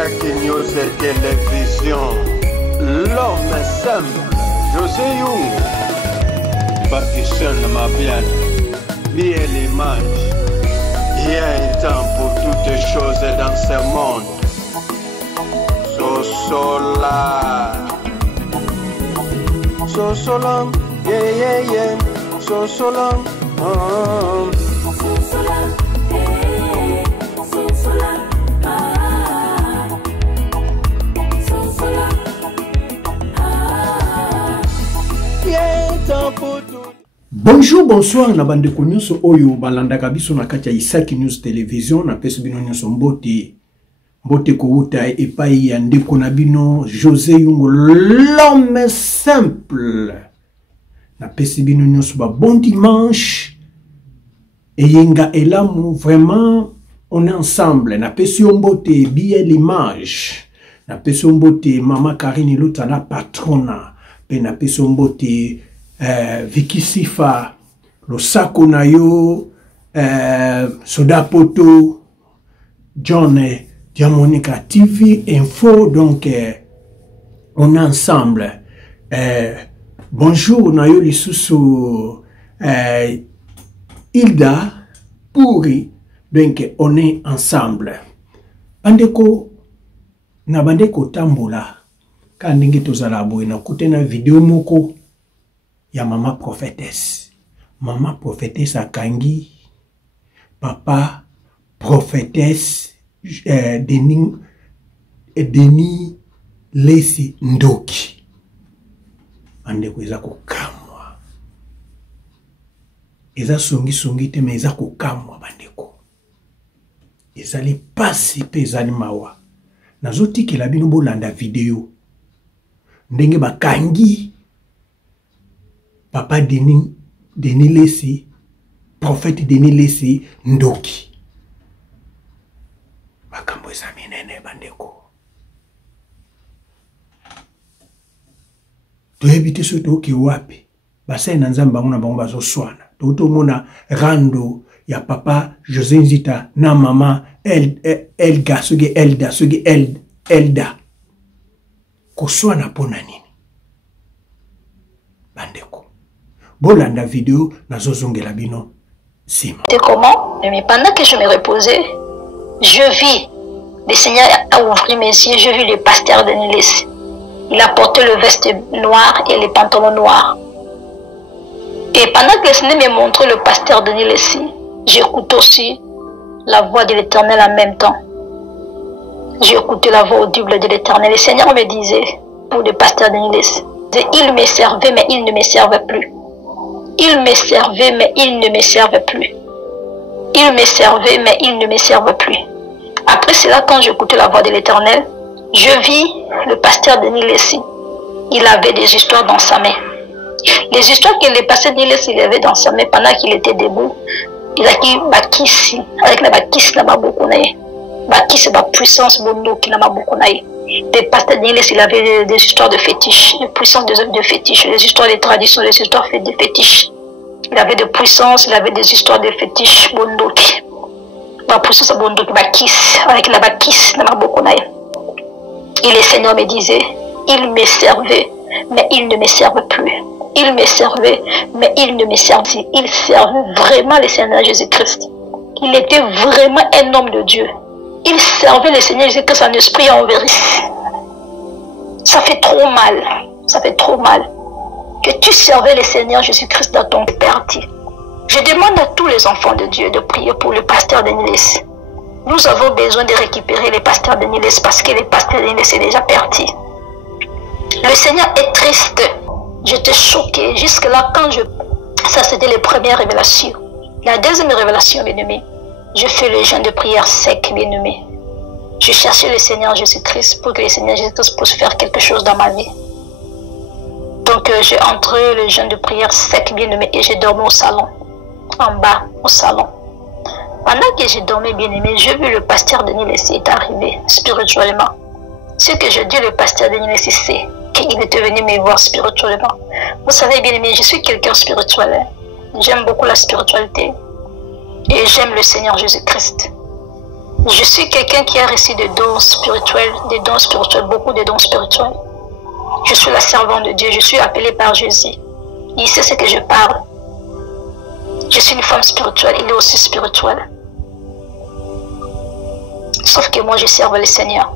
Isaac News Télévision. L'homme simple, José Young. Bakisson Mabian, bien l'image. Il y a un temps pour toutes choses dans ce monde. Sosola. Sosola, yeah, yeah, yeah. Sosola, Sosola, hey, Sosola, ah, Sosola, ah. yeah, temps pour tout. Bonjour, bonsoir, na bande ko nyonso oyo balandaka biso na kati ya Isaac News Television na peso bino nyonso mbote ko uta epai ya ndeko na bino José Young, l'homme simple. Na peso bino nyonso ba bon dimanche. Et yenga elamu, vraiment on est ensemble. Na peso mbote bien l'image. Na peso mbote mama Karine Luta na patrona. Pe na peso mbote Vicky Sifa, Losako Nayo, Soda Poto, John Diamonica TV Info, donc on est ensemble. Bonjour Nayo Lisusu Hilda Pourri, donc on est ensemble. Bandeko na bandeko tambola ka ndenge tozala boye na kutena video moko ya mama prophétesse. Mama prophétesse akangi papa prophétesse Denis Lesi Ndoki. Andeko eza kokamwa. Eza songi te me eza kokamwa bandeko. Eza li pasi pe eza li mawa. Nazotikela bino bolanda video. Ndenge bakangi papa Denis Lesi, prophète Denis Lesi Ndoki. Makambo eza minene bandeko. Toyebite soto oke wapi. Basai na nzambe bango na bango bazoswana. Totomona rando ya papa José Nzita na mama Elga soge Elda soge Elda. Koswana pona nini? Bandeko. Bolanda vidéo na zozongela bino sima. C'était comment? Mais pendant que je me reposais, je vis le Seigneur a ouvert mes yeux, je vis le pasteur Denis Lesi. Il a porté le veste noir et les pantalons noirs. Et pendant que le Seigneur me montrait le pasteur Denis Lesi, j'écoute aussi la voix de l'Éternel en même temps. J'écoutais la voix audible de l'Éternel. Le Seigneur me disait pour le pasteur Denis Lesi, il me servait mais il ne me servait plus. Il me servait mais il ne me servait plus. Il me servait mais il ne me servait plus. Après cela, quand j'écoutais la voix de l'Éternel, je vis le pasteur Denis Lesi. Il avait des histoires dans sa main. Les histoires que le pasteur Denis Lesi avait dans sa main pendant qu'il était debout, il a dit bakisi avec la bakisi n'a pas beaucoup naïe. Bakisi ba puissance bondo qui n'a pas beaucoup naïe. Le pasteur Denis Lesi, il avait des histoires de fétiches, de puissance de fétiches, les histoires des traditions, les histoires de fétiches. Il avait de puissance, il avait des histoires de fétiches bondoki. Ma puissance bondoki bakis avec la bakis n'a pas beaucoup naïe. Et le Seigneur me disait, il me servait, mais il ne me servait plus. Il me servait, mais il ne me servait. Il servait vraiment le Seigneur Jésus-Christ. Il était vraiment un homme de Dieu. Il servait le Seigneur Jésus-Christ en esprit et en vérité. Ça fait trop mal. Ça fait trop mal. Que tu servais le Seigneur Jésus-Christ dans ton parti. Je demande à tous les enfants de Dieu de prier pour le pasteur Denis Lesi. Nous avons besoin de récupérer le pasteur Denis Lesi parce que le pasteur Denis Lesi est déjà parti. Le Seigneur est triste. J'étais choqué. Jusque-là, quand ça c'était les premières révélations. La deuxième révélation, bien-aimé, je fais le jeûne de prière sec, bien-aimé. Je cherchais le Seigneur Jésus-Christ pour que le Seigneur Jésus-Christ puisse faire quelque chose dans ma vie. Donc, j'ai entré le jeûne de prière sec, bien-aimé, et j'ai dormi au salon. En bas, au salon. Pendant que j'ai dormi, bien-aimé, j'ai vu le pasteur Denis Lesi est arrivé spirituellement. Ce que je dis, le pasteur Denis Lesi, c'est qu'il était venu me voir spirituellement. Vous savez, bien-aimé, je suis quelqu'un spirituel. J'aime beaucoup la spiritualité. Et j'aime le Seigneur Jésus-Christ. Je suis quelqu'un qui a reçu des dons spirituels, beaucoup de dons spirituels. Je suis la servante de Dieu, je suis appelée par Jésus. Il sait ce que je parle. Je suis une femme spirituelle, il est aussi spirituel. Sauf que moi, je serve le Seigneur.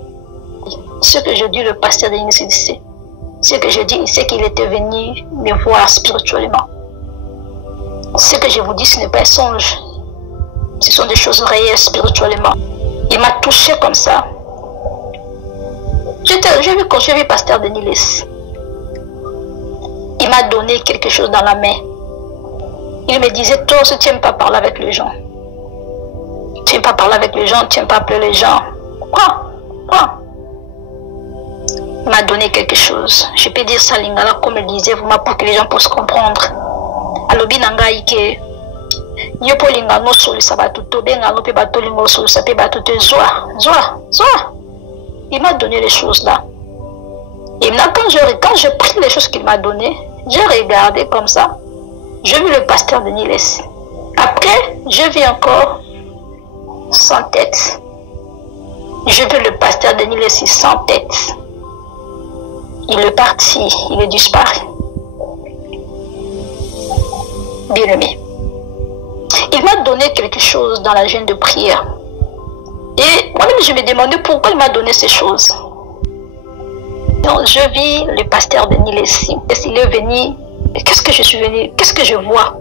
Ce que je dis, le pasteur de l'Initié, ce que je dis, c'est qu'il était venu me voir spirituellement. Ce que je vous dis, ce n'est pas un songe. Ce sont des choses réelles spirituellement. Il m'a touché comme ça. J'ai vu pasteur Denis Les. Il m'a donné quelque chose dans la main. Il me disait, toi aussi, tu n'aimes pas parler avec les gens. Tu n'aimes pas parler avec les gens, tu n'aimes pas appeler les gens. Quoi? Il m'a donné quelque chose. Je peux dire ça, Lingala, comme il disait, vraiment pour que les gens puissent comprendre. Alobi nangai ke yopo lingano solu sabatuto bengano pe bato lingo solu sape batuto zoa. Il m'a donné les choses là. Et maintenant quand je pris les choses qu'il m'a donné, j'ai regardé comme ça. J'ai vu le pasteur de Niles. Après, je vis encore sans tête. J'ai vu le pasteur de Niles sans tête. Il est parti, il est disparu. Bien-aimé. Il m'a donné quelque chose dans la jeûne de prière. Et moi-même, je me demandais pourquoi il m'a donné ces choses. Donc, je vis le pasteur de Nilessi. Il est venu. Qu'est-ce que je suis venu? Qu'est-ce que je vois?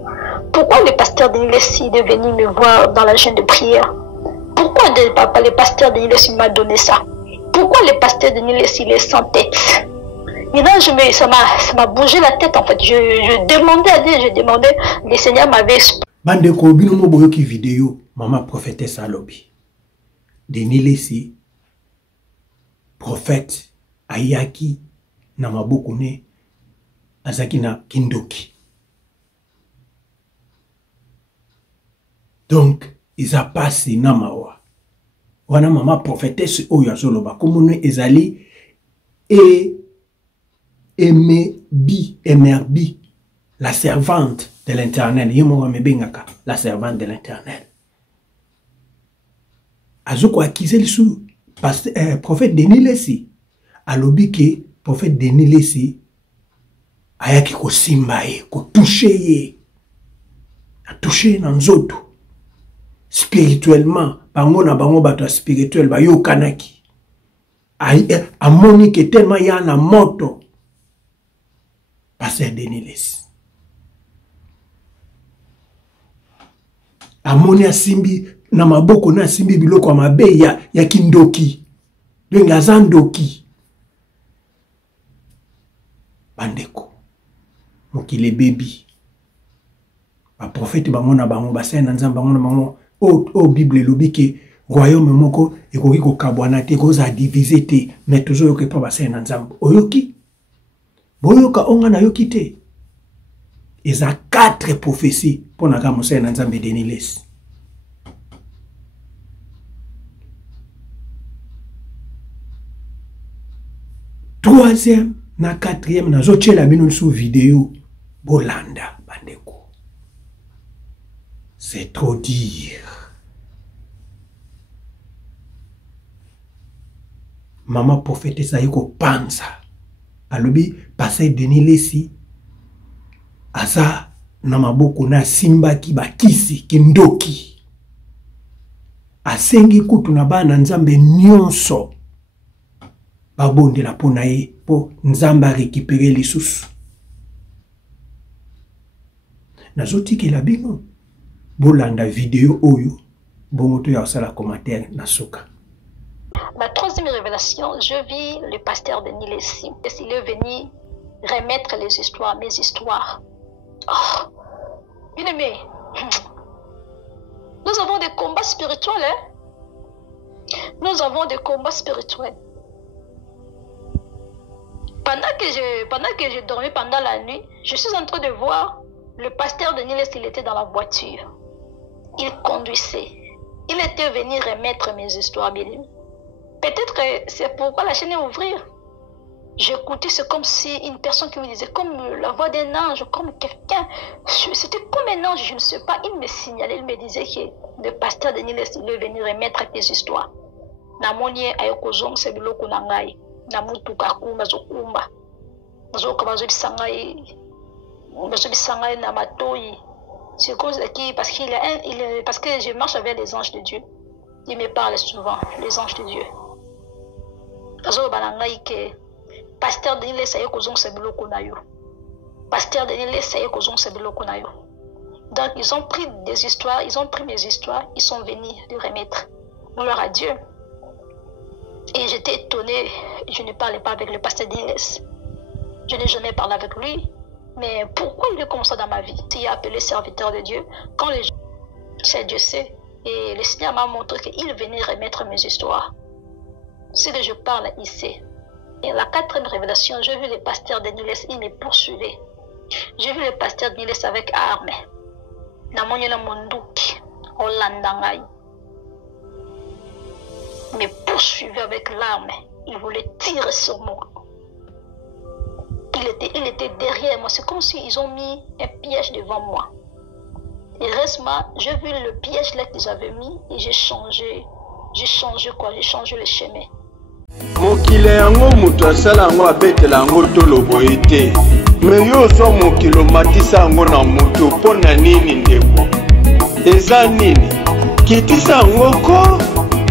Pourquoi le pasteur de Nilessi est venu me voir dans la jeûne de prière? Pourquoi le pasteur de Nilessi m'a donné ça? Pourquoi le pasteur de Nilessi est sans tête? Maintenant, ça m'a bougé la tête en fait. Je demandais à Dieu, le Seigneur m'avait... Bande ko bino mo boyo ki vidéo, maman prophétesse alobi. Denis Lessi, prophète ayaki na maboko ne azaki na kindoki. Donc, ils a passé na mawa. Wana maman prophétesse oyo azoloba komone ezali Emerbi, la servante de l'Éternel. La servante de l'Éternel. Azoko akise lisu prophète Denis Lessi. Alobi ke prophète Denis Lessi ayaki ko simba ye, ko toucher ye. A toucher na nzoto. Spirituellement, bango na bango bato spirituel ba yo kanaki. A moni ke tellement ya na moto. Pasteur Denis Lessi. Amoni asimbi na maboko na asimbi biloko ya mabe ya kindoki. Lenga zandoki. Bandeko. Mokile baby. Ba prophète bango na bango ba sena nzamba bango na bango o Bible lobi ke royaume moko ekoki ko kabwana te ko za diviser te mais toujours yoke pa ba sena nzamba. Oyoki boyoka onga na yoki te. Ils ont 4 prophéties pour la Gamoussa et Nanzambe Denis Lessi. Troisième, na quatrième, na zoche la bino sous vidéo Bolanda Bandeko. C'est trop dire. Maman prophétesse ayeko panza. Alobi passé Denis Lessi. Aza na maboko na simba ki bakisi kindoki. Asengi kutu na bana nzambe nyonso. Babonde la pona ye po nzamba récupérer les sous. Nazoti ke la bino. Bolanda vidéo oyo. Bongoto ya osala commentaire na soka. Ma troisième révélation, je vis le pasteur Denis Lessi. Il est venu remettre les histoires, mes histoires. Oh, bien aimé, nous avons des combats spirituels, hein? Nous avons des combats spirituels. Pendant que j'ai dormi pendant la nuit, je suis en train de voir le pasteur de Niles, il était dans la voiture. Il conduisait. Il était venu remettre mes histoires, bien aimé. Peut-être que c'est pourquoi la chaîne est ouverte. J'écoutais, c'est comme si une personne qui me disait, comme la voix d'un ange, comme quelqu'un. C'était comme un ange, je ne sais pas. Il me signalait, il me disait que le pasteur Denis Less, il est venu remettre tes histoires. Namoni ayokozong se biloko na ngai. Namutuka kumba zokumba. Zoka bazobisangai. Bazobisangai na matoi. C'est cause qui parce parce que je marche avec les anges de Dieu. Il me parle souvent, les anges de Dieu. Bazo banangai ke pasteur Denis Less ayokozong se biloko na yo. Pasteur Denis Less ayokozong se biloko na yo. Donc ils ont pris des histoires, ils ont pris mes histoires, ils sont venus les remettre. Gloire à Dieu. Et j'étais étonnée, je ne parlais pas avec le pasteur Denis Less. Je n'ai jamais parlé avec lui. Mais pourquoi il est comme ça dans ma vie? Il a appelé serviteur de Dieu. Quand les gens, c'est Dieu sait. Et le Seigneur m'a montré qu'il venait remettre mes histoires. Ce que je parle ici. Et la 4e révélation, j'ai vu le pasteur Denis Less, il me poursuivait. J'ai vu le pasteur Denis Less avec armes. Namonyana monduki, Olandangai. Il me poursuivait avec l'arme. Il voulait tirer sur moi. Il était derrière moi. C'est comme s'ils ont mis un piège devant moi. Et récemment, j'ai vu le piège là qu'ils avaient mis et j'ai changé le chemin. Mokile yango mutu asala yango abetela yango tolo boye te. Me yo so mokilo matisa yango na mutu mpo na nini ndeko? Eza nini? Kitisa yango ko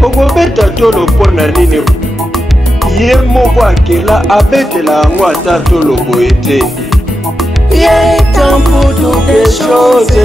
okobeta tolo mpo na nini? Ye moko akela abetela yango ata tolo boye te. Il est temps pour toutes les choses.